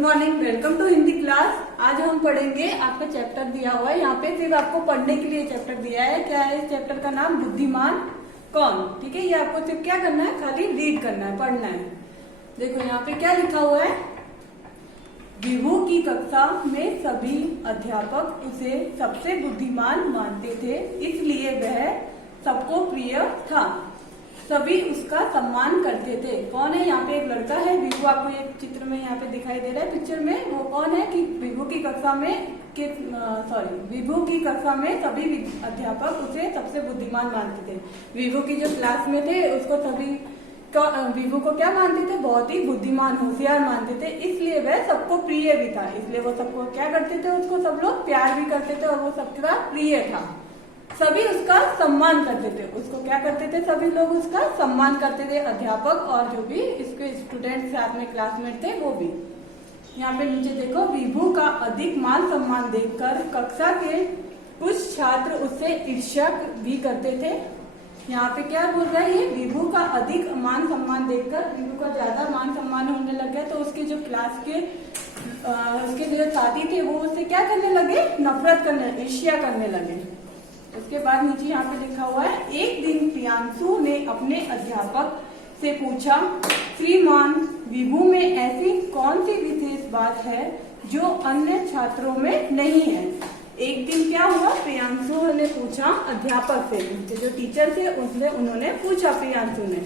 Morning, welcome to Hindi class. आज हम पढ़ेंगे, आपका चैप्टर दिया हुआ है यहाँ पे, सिर्फ आपको पढ़ने के लिए चैप्टर दिया है। क्या है इस चैप्टर का नाम? बुद्धिमान कौन। ठीक है, ये आपको सिर्फ क्या करना है, खाली रीड करना है, पढ़ना है। देखो यहाँ पे क्या लिखा हुआ है, विभू की कक्षा में सभी अध्यापक उसे सबसे बुद्धिमान मानते थे, इसलिए वह सबको प्रिय था। सभी उसका सम्मान करते थे। कौन है यहाँ पे? एक लड़का है विभू, आपको एक चित्र में यहाँ पे दिखाई दे रहा है पिक्चर में। वो कौन है कि विभू की कक्षा में विभू की कक्षा में सभी अध्यापक उसे सबसे बुद्धिमान मानते थे। विभू की जो क्लास में थे उसको सभी विभू को क्या मानते थे? बहुत ही बुद्धिमान, होशियार मानते थे, इसलिए वह सबको प्रिय भी था। इसलिए वो सबको क्या करते थे, उसको सब लोग प्यार भी करते थे और वो सबका प्रिय था। सभी उसका सम्मान करते थे। उसको क्या करते थे? सभी लोग उसका सम्मान करते थे, अध्यापक और जो भी इसके स्टूडेंट साथ में क्लासमेट थे वो भी। यहाँ पे नीचे देखो, विभू का अधिक मान सम्मान देखकर कक्षा के कुछ छात्र उससे ईर्ष्या भी करते थे। यहाँ पे क्या बोल रहा है ये? विभू का अधिक मान सम्मान देखकर विभू का ज्यादा मान सम्मान होने लग गया, तो उसके जो क्लास के उसके जो साथी थे वो उससे क्या करने लगे? नफरत करने, ईर्ष्या करने लगे। उसके बाद नीचे यहाँ पे लिखा हुआ है, एक दिन प्रियांशु ने अपने अध्यापक से पूछा, श्रीमान विभू में ऐसी कौन सी विशेष बात है जो अन्य छात्रों में नहीं है? एक दिन क्या हुआ, प्रियांशु ने पूछा अध्यापक से, उनके जो टीचर थे उन्होंने पूछा प्रियांशु ने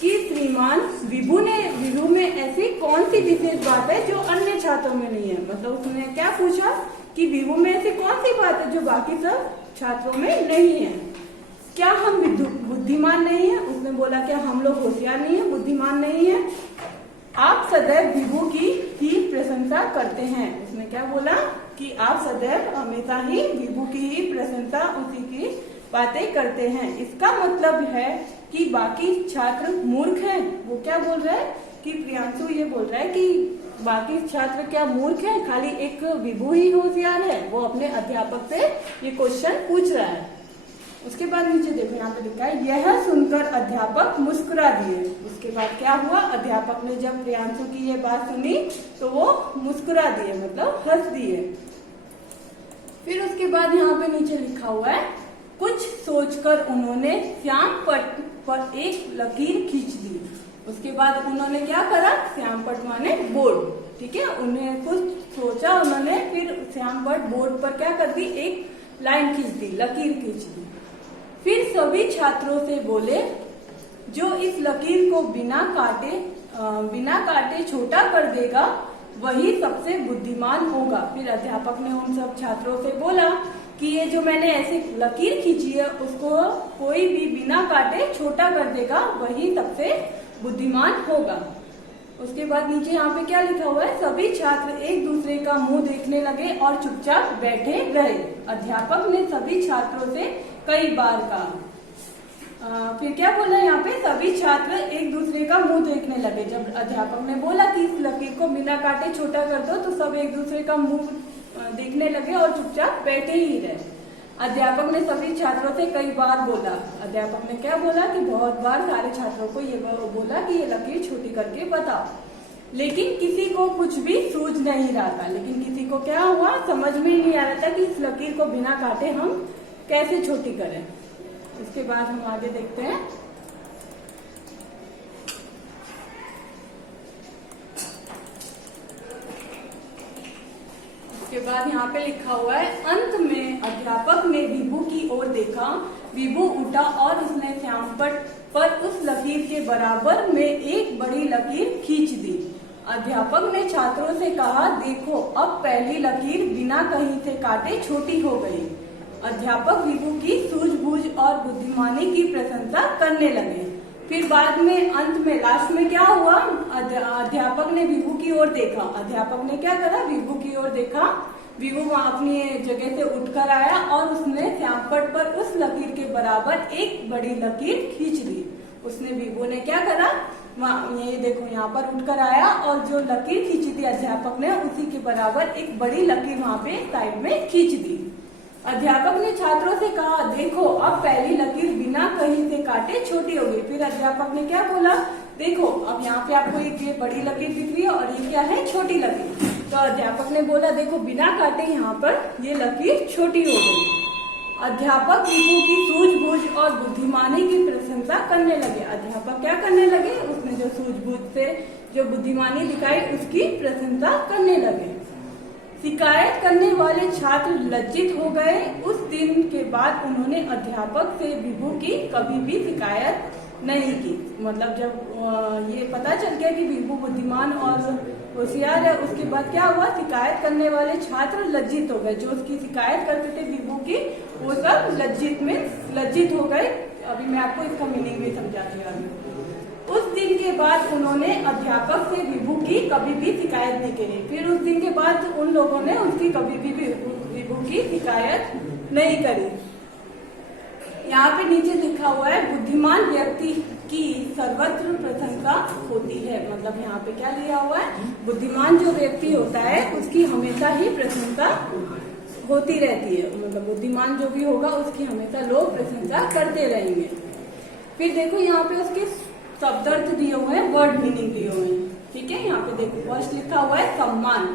कि श्रीमान विभू में ऐसी कौन सी विशेष बात है जो अन्य छात्रों में नहीं है। मतलब उसने क्या पूछा कि विभू में ऐसी कौन सी बात है जो बाकी सब छात्रों में नहीं है। क्या हम बुद्धिमान नहीं है? उसने बोला क्या हम लोग होशियार नहीं है, बुद्धिमान नहीं है? आप सदैव विभू की ही प्रशंसा करते हैं। उसने क्या बोला कि आप सदैव हमेशा ही विभू की ही प्रशंसा, उसी की बातें करते हैं। इसका मतलब है कि बाकी छात्र मूर्ख हैं। वो क्या बोल रहा है कि प्रियांशु ये बोल रहा है कि बाकी छात्र क्या मूर्ख हैं, खाली एक विभू ही होशियार है। वो अपने अध्यापक से ये क्वेश्चन पूछ रहा है। उसके बाद नीचे देखो, यहाँ पे लिखा है, यह सुनकर अध्यापक मुस्कुरा दिए। उसके बाद क्या हुआ, अध्यापक ने जब प्रियांशु की ये बात सुनी तो वो मुस्कुरा दिए, मतलब हंस दिए। फिर उसके बाद यहाँ पे नीचे लिखा हुआ है, कुछ सोचकर उन्होंने श्याम पट पर एक लकीर खींच दी। उसके बाद उन्होंने क्या करा, श्याम पट माने बोर्ड, ठीक है, उन्हें कुछ सोचा उन्होंने, फिर श्याम पट बोर्ड पर क्या कर दी, एक लाइन खींच दी, लकीर खींच दी। फिर सभी छात्रों से बोले, जो इस लकीर को बिना काटे छोटा कर देगा वही सबसे बुद्धिमान होगा। फिर अध्यापक ने उन सब छात्रों से बोला कि ये जो मैंने ऐसी लकीर खींची है उसको कोई भी बिना काटे छोटा कर देगा, वही सबसे बुद्धिमान होगा। उसके बाद नीचे यहाँ पे क्या लिखा हुआ है, सभी छात्र एक दूसरे का मुंह देखने लगे और चुपचाप बैठे रहे। अध्यापक ने सभी छात्रों से कई बार कहा। फिर क्या बोला यहाँ पे, सभी छात्र एक दूसरे का मुंह देखने लगे। जब अध्यापक ने बोला कि इस लकीर को बिना काटे छोटा कर दो, तो सब एक दूसरे का मुंह देखने लगे और चुपचाप बैठे ही रहे। अध्यापक ने सभी छात्रों से कई बार बोला। अध्यापक ने क्या बोला कि बहुत बार सारे छात्रों को ये बोला कि ये लकीर छोटी करके बताओ, लेकिन किसी को कुछ भी सूझ नहीं रहा था। लेकिन किसी को क्या हुआ, समझ में नहीं आ रहा था कि इस लकीर को बिना काटे हम कैसे छोटी करें। उसके बाद हम आगे देखते हैं। उसके बाद यहाँ पे लिखा हुआ है, अंत में अध्यापक ने विभू की ओर देखा। विभू उठा और उसने श्यामपट पर उस लकीर के बराबर में एक बड़ी लकीर खींच दी। अध्यापक ने छात्रों से कहा, देखो अब पहली लकीर बिना कहीं से काटे छोटी हो गई। अध्यापक विभू की सूझबूझ और बुद्धिमानी की प्रशंसा करने लगे। फिर बाद में अंत में लास्ट में क्या हुआ, अध्यापक ने विभू की ओर देखा। अध्यापक ने क्या करा, विभू की ओर देखा। विभू वहां अपनी जगह से उठकर आया और उसने श्यामपट पर उस लकीर के बराबर एक बड़ी लकीर खींच दी। उसने विभू ने क्या करा, ये देखो यहाँ पर उठकर आया और जो लकीर खींची थी अध्यापक ने, उसी के बराबर एक बड़ी लकीर वहां पे साइड में खींच दी। अध्यापक ने छात्रों से कहा, देखो अब पहली लकीर बिना कहीं से काटे छोटी हो गई। फिर अध्यापक ने क्या बोला देखो अब यहाँ पे आपको एक ये बड़ी लकीर दिख रही है और ये क्या है, छोटी लकीर। तो अध्यापक ने बोला देखो बिना काटे यहाँ पर ये लकीर छोटी हो गई। अध्यापक विभू की सूझबूझ और बुद्धिमानी की प्रशंसा करने लगे। अध्यापक क्या करने लगे, उसने जो सूझबूझ से जो बुद्धिमानी दिखाई उसकी प्रशंसा करने लगे। शिकायत करने वाले छात्र लज्जित हो गए। उस दिन के बाद उन्होंने अध्यापक से विभू की कभी भी शिकायत नहीं की। मतलब जब ये पता चल गया कि विभू बुद्धिमान और होशियार है, उसके बाद क्या हुआ, शिकायत करने वाले छात्र लज्जित हो गए। जो उसकी शिकायत करते थे विभू की, वो सब लज्जित हो गए। अभी मैं आपको इसका मीनिंग भी समझाती हूँ। उस दिन के बाद उन्होंने अध्यापक से विभू की कभी भी शिकायत नहीं करी। फिर उस दिन के बाद उन लोगों ने उसकी कभी भी विभू की शिकायत नहीं करी। यहाँ पे नीचे लिखा हुआ है बुद्धिमान व्यक्ति की सर्वत्र प्रशंसा होती है। मतलब यहाँ पे क्या लिया हुआ है, बुद्धिमान जो व्यक्ति होता है उसकी हमेशा ही प्रशंसा होती रहती है। मतलब बुद्धिमान जो भी होगा उसकी हमेशा लोग प्रशंसा करते रहेंगे। फिर देखो यहाँ पे उसके शब्द अर्थ दिए हुए हैं, वर्ड मीनिंग दिए हुए हैं। ठीक है, यहाँ पे देखो फर्स्ट लिखा हुआ है सम्मान।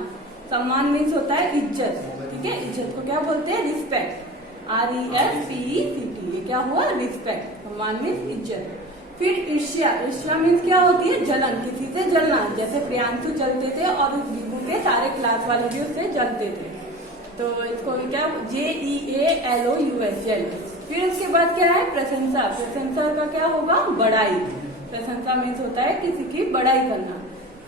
सम्मान मीन्स होता है इज्जत। ठीक है, इज्जत को क्या बोलते हैं, रिस्पेक्ट। RESPECT, ये क्या हुआ, रिस्पेक्ट। सम्मान मीन्स इज्जत। फिर ईर्ष्या। ईर्ष्या मीन्स क्या होती है, जलन, किसी से जलना। जैसे प्रियांशु जलते थे और उस विभू के सारे क्लास वाले भी उससे जलते थे। तो इसको क्या, JEALOUS, जेल। फिर उसके बाद क्या है, प्रशंसा। प्रशंसा का क्या होगा, बड़ाई। प्रशंसा मीन्स होता है किसी की बड़ाई करना।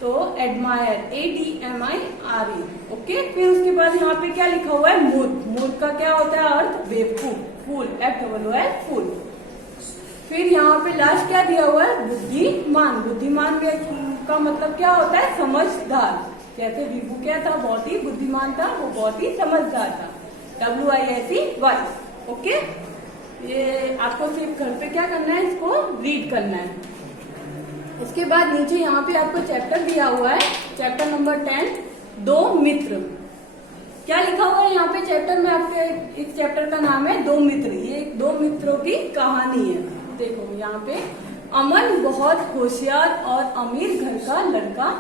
तो एडमायर, ADMIRE। ओके, फिर उसके बाद यहाँ पे क्या लिखा हुआ है, मूर्ख। मूर्ख का क्या होता है अर्थ, बेवकूफ। फूल, FOOL, फूल। फिर यहाँ पे लास्ट क्या दिया हुआ है, बुद्धिमान। बुद्धिमान का मतलब क्या होता है, समझदार। जैसे विभू क्या था, बहुत ही बुद्धिमान था, वो बहुत ही समझदार था। WISE। ओके, ये आपको सिर्फ घर पे क्या करना है, इसको रीड करना है। उसके बाद नीचे यहाँ पे आपको चैप्टर दिया हुआ है, चैप्टर नंबर 10, दो मित्र। क्या लिखा हुआ है यहाँ पे चैप्टर में, आपके इस चैप्टर का नाम है दो मित्र। ये दो मित्रों की कहानी है। देखो यहाँ पे, अमन बहुत होशियार और अमीर घर का लड़का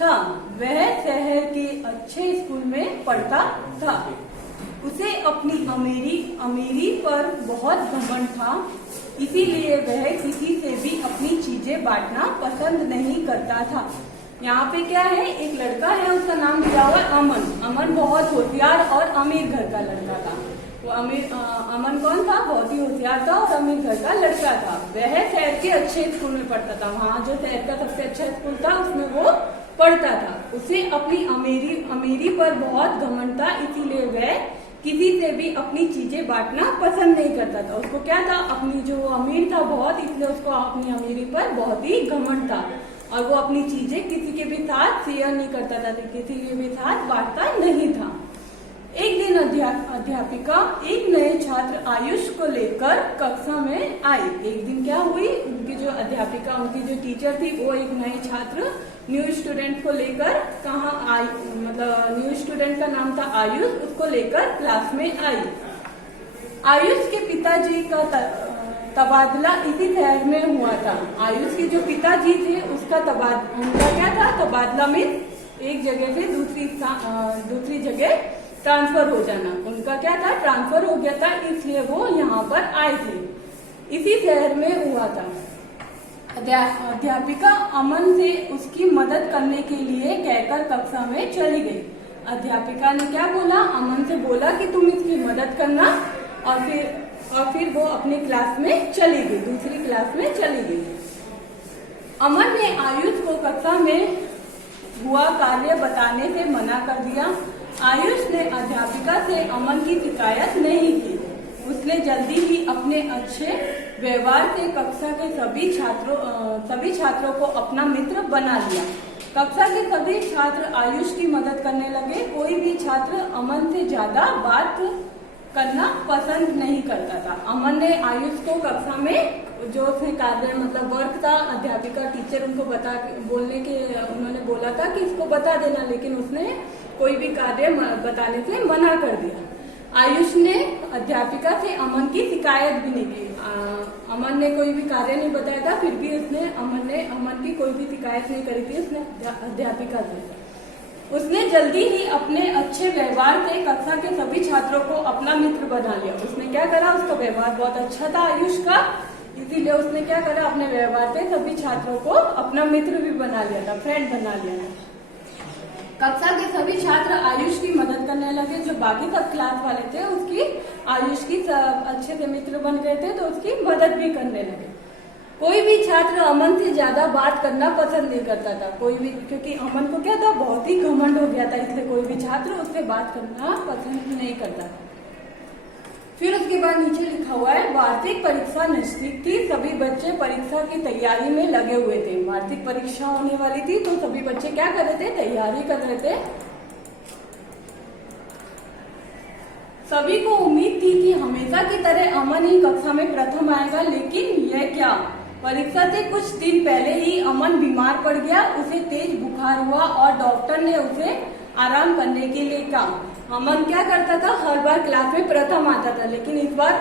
था। वह शहर के अच्छे स्कूल में पढ़ता था। उसे अपनी अमीरी पर बहुत घमंड था, इसीलिए वह किसी से भी अपनी चीजें बांटना पसंद नहीं करता था। यहाँ पे क्या है, एक लड़का है, उसका नाम दिया हुआ है अमन। अमन बहुत होशियार और अमीर घर का लड़का था। वो अमन कौन था, बहुत ही होशियार था और अमीर घर का लड़का था। वह शहर के अच्छे स्कूल में पढ़ता था। वहाँ जो शहर का सबसे अच्छा स्कूल था उसमें वो पढ़ता था। उसे अपनी अमीरी पर बहुत घमंड था, इसीलिए वह किसी से भी अपनी चीजें बांटना पसंद नहीं करता था। उसको क्या था, अपनी जो अमीर था बहुत, इसलिए उसको अपनी अमीरी पर बहुत ही घमंड था और वो अपनी चीजें किसी के भी साथ शेयर नहीं करता था, किसी के भी साथ बांटता नहीं था। एक दिन अध्यापिका एक नए छात्र आयुष को लेकर कक्षा में आई। एक दिन क्या हुई, उनकी जो अध्यापिका, उनकी जो टीचर थी, वो एक नए छात्र न्यू स्टूडेंट को लेकर कहाँ आई, मतलब न्यू स्टूडेंट का नाम था आयुष, उसको लेकर क्लास में आई। आयुष के पिताजी का तबादला इसी शहर में हुआ था। आयुष के जो पिताजी थे उसका उनका क्या था, तबादला में एक जगह से दूसरी जगह ट्रांसफर हो जाना। उनका क्या था, ट्रांसफर हो गया था, इसलिए वो यहाँ पर आए थे। इसी शहर में हुआ था। अध्यापिका अमन से उसकी मदद करने के लिए कहकर कक्षा में चली गई। अध्यापिका ने क्या बोला, अमन से बोला कि तुम इसकी मदद करना, और फिर वो अपनी क्लास में चली गई, दूसरी क्लास में चली गई। अमन ने आयुष को कक्षा में हुआ कार्य बताने से मना कर दिया। आयुष ने अध्यापिका से अमन की शिकायत नहीं की। उसने जल्दी ही अपने अच्छे व्यवहार से कक्षा के सभी छात्रों को अपना मित्र बना लिया। कक्षा के सभी छात्र आयुष की मदद करने लगे। कोई भी छात्र अमन से ज्यादा बात करना पसंद नहीं करता था। अमन ने आयुष को कक्षा में जो उसने कार्य, मतलब वर्क था, अध्यापिका टीचर उनको उन्होंने बोला था कि इसको बता देना, लेकिन उसने कोई भी कार्य बताने से मना कर दिया। आयुष ने अध्यापिका से अमन की शिकायत भी नहीं की। अमन ने कोई भी कार्य नहीं बताया था, फिर भी अमन की कोई भी शिकायत नहीं करी थी उसने अध्यापिका से। उसने जल्दी ही अपने अच्छे व्यवहार से कक्षा के सभी छात्रों को अपना मित्र बना लिया। उसने क्या करा, उसका व्यवहार बहुत अच्छा था आयुष का, इसीलिए उसने क्या करा, अपने व्यवहार से सभी छात्रों को अपना मित्र भी बना लिया था, फ्रेंड बना लिया था। कक्षा के सभी छात्र आयुष की मदद करने लगे। जो बाकी सब क्लास वाले थे उसकी आयुष की अच्छे से मित्र बन गए थे, तो उसकी मदद भी करने लगे। कोई भी छात्र अमन से ज्यादा बात करना पसंद नहीं करता था, कोई भी, क्योंकि अमन को क्या था, बहुत ही घमंड हो गया था, इसलिए कोई भी छात्र उससे बात करना पसंद नहीं करता था। फिर उसके बाद नीचे लिखा हुआ है, वार्षिक परीक्षा नजदीक थी, सभी बच्चे परीक्षा की तैयारी में लगे हुए थे। वार्षिक परीक्षा होने वाली थी, तो सभी बच्चे क्या कर रहे थे, तैयारी कर रहे थे। सभी को उम्मीद थी कि हमेशा की तरह अमन ही कक्षा में प्रथम आएगा, लेकिन यह क्या, परीक्षा से कुछ दिन पहले ही अमन बीमार पड़ गया। उसे तेज बुखार हुआ और डॉक्टर ने उसे आराम करने के लिए कहा। अमन क्या करता था, हर बार क्लास में प्रथम आता था, लेकिन इस बार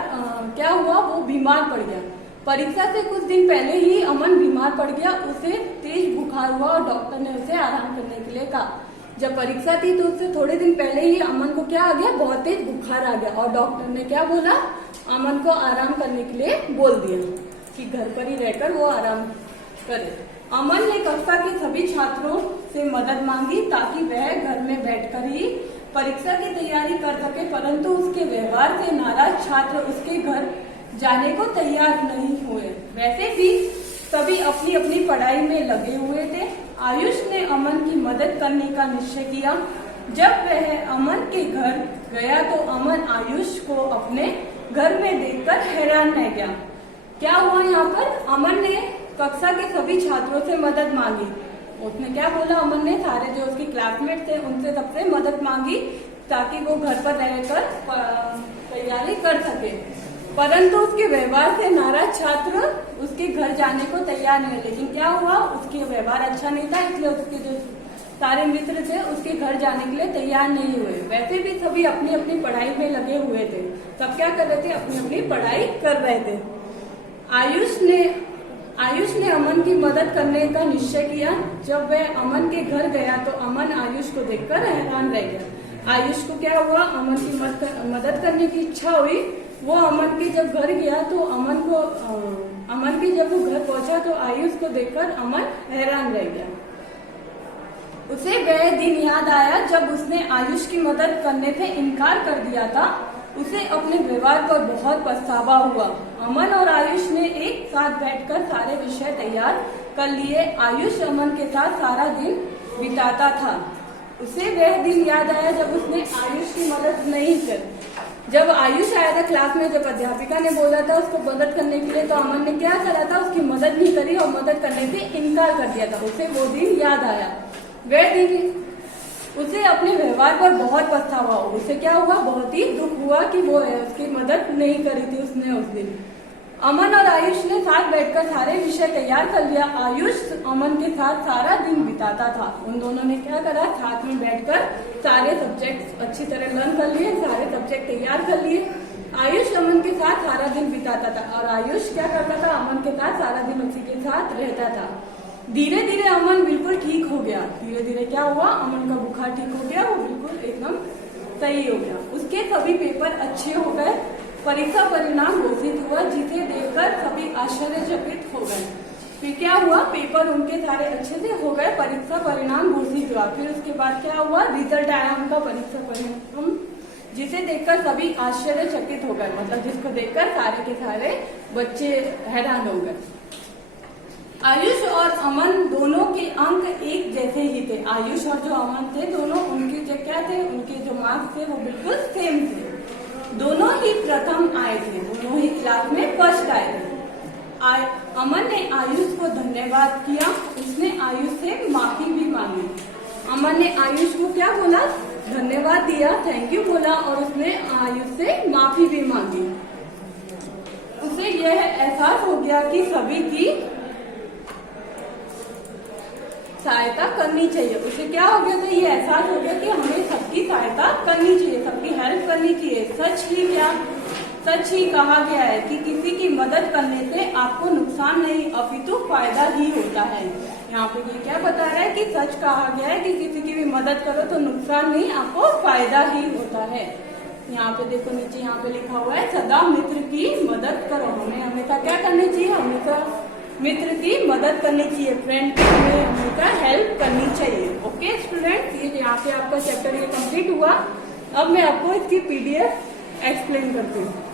क्या हुआ, वो बीमार पड़ गया। परीक्षा से कुछ दिन पहले ही अमन बीमार पड़ गया, उसे तेज बुखार हुआ और डॉक्टर ने उसे आराम करने के लिए कहा। जब परीक्षा थी तो उससे थोड़े दिन पहले ही अमन को क्या आ गया, बहुत तेज बुखार आ गया, और डॉक्टर ने क्या बोला, अमन को आराम करने के लिए बोल दिया कि घर पर ही रहकर वो आराम करे। अमन ने कक्षा के सभी छात्रों से मदद मांगी ताकि वह घर में बैठकर ही परीक्षा की तैयारी कर सके, परंतु उसके व्यवहार से नाराज छात्र उसके घर जाने को तैयार नहीं हुए। वैसे भी सभी अपनी अपनी पढ़ाई में लगे हुए थे। आयुष ने अमन की मदद करने का निश्चय किया। जब वह अमन के घर गया तो अमन आयुष को अपने घर में देखकर हैरान रह गया। क्या हुआ यहाँ पर, अमन ने कक्षा के सभी छात्रों से मदद मांगी। उसने क्या बोला, अमन ने सारे जो उसके क्लासमेट थे उनसे सबसे मदद मांगी ताकि वो घर पर रहकर तैयारी कर सके, परंतु उसके व्यवहार से नाराज छात्र उसके घर जाने को तैयार नहीं। लेकिन क्या हुआ, उसके व्यवहार अच्छा नहीं था, इसलिए उसके जो सारे मित्र थे उसके घर जाने के लिए तैयार नहीं हुए। वैसे भी सभी अपनी अपनी पढ़ाई में लगे हुए थे, सब क्या कर रहे थे, अपनी अपनी पढ़ाई कर रहे थे। आयुष ने अमन की मदद करने का निश्चय किया। जब वह अमन के घर गया तो अमन आयुष को देखकर हैरान रह गया। आयुष को क्या हुआ, अमन की मदद करने की इच्छा हुई। वो अमन के जब घर गया तो अमन के जब वो घर पहुंचा तो आयुष को देखकर अमन हैरान रह गया। उसे वह दिन याद आया जब उसने आयुष की मदद करने से इनकार कर दिया था। उसे अपने व्यवहार पर बहुत पछतावा हुआ। अमन और आयुष ने एक साथ बैठकर सारे विषय तैयार कर लिए। आयुष अमन के साथ सारा दिन बिताता था। उसे वह दिन याद आया जब उसने आयुष की मदद नहीं की। जब आयुष आया था क्लास में, जब अध्यापिका ने बोला था उसको मदद करने के लिए, तो अमन ने क्या करा था, उसकी मदद नहीं करी और मदद करने से इनकार कर दिया था। उसे वो दिन याद आया। वह दिन उसे अपने व्यवहार पर बहुत पछतावा हुआ। उसे क्या हुआ, बहुत ही दुख हुआ कि वो उसकी मदद नहीं करी थी उसने उस दिन। अमन और आयुष ने साथ बैठकर सारे विषय तैयार कर लिया। आयुष अमन के साथ सारा दिन बिताता था। उन दोनों ने क्या करा, साथ में बैठकर सारे सब्जेक्ट अच्छी तरह लर्न कर लिए, सारे सब्जेक्ट तैयार कर लिए। आयुष अमन के साथ सारा दिन बिताता था और आयुष क्या करता था, अमन के साथ सारा दिन उसी के साथ रहता था। धीरे धीरे अमन बिल्कुल ठीक हो गया। धीरे धीरे क्या हुआ, अमन का बुखार ठीक हो गया, वो बिल्कुल एकदम सही हो गया। उसके सभी पेपर अच्छे हो गए। परीक्षा परिणाम घोषित हुआ, जिसे देखकर सभी आश्चर्यचकित हो गए। फिर क्या हुआ, पेपर उनके सारे अच्छे से हो गए, परीक्षा परिणाम घोषित हुआ। फिर उसके बाद क्या हुआ, रिजल्ट आया उनका परीक्षा परिणाम, जिसे देखकर सभी आश्चर्यचकित हो गए। मतलब जिसको देखकर सारे के सारे बच्चे हैरान हो गए। आयुष और अमन दोनों के अंक एक जैसे ही थे। आयुष और जो अमन थे दोनों, उनके जो क्या थे, उनके जो मार्क्स थे वो बिल्कुल सेम थे। दोनों ही प्रथम आए थे, दोनों ही क्लास में फर्स्ट आए थे। अमन ने आयुष को धन्यवाद किया। उसने आयुष से माफी भी मांगी। अमन ने आयुष को क्या बोला, धन्यवाद दिया, थैंक यू बोला, और उसने आयुष से माफी भी मांगी। उसे यह एहसास हो गया कि सहायता करनी चाहिए। उसे क्या हो गया था, ये एहसास हो गया कि हमें सबकी सहायता करनी चाहिए, सबकी हेल्प करनी चाहिए। सच ही क्या, सच ही कहा गया है कि किसी की मदद करने से आपको नुकसान नहीं अपितु फायदा ही होता है। यहाँ पे ये क्या बता रहा है कि सच कहा गया है कि किसी की भी मदद करो तो नुकसान नहीं, आपको फायदा ही होता है। यहाँ पे देखो नीचे यहाँ पे लिखा हुआ है सदा मित्र की मदद करो। हमें हमेशा क्या करनी चाहिए, हमेशा मित्र की मदद करनी चाहिए, फ्रेंड की हमें हमेशा हेल्प करनी चाहिए। ओके स्टूडेंट्स, ये यहाँ पे आपका चैप्टर ये कंप्लीट हुआ। अब मैं आपको इसकी PDF एक्सप्लेन करती हूँ।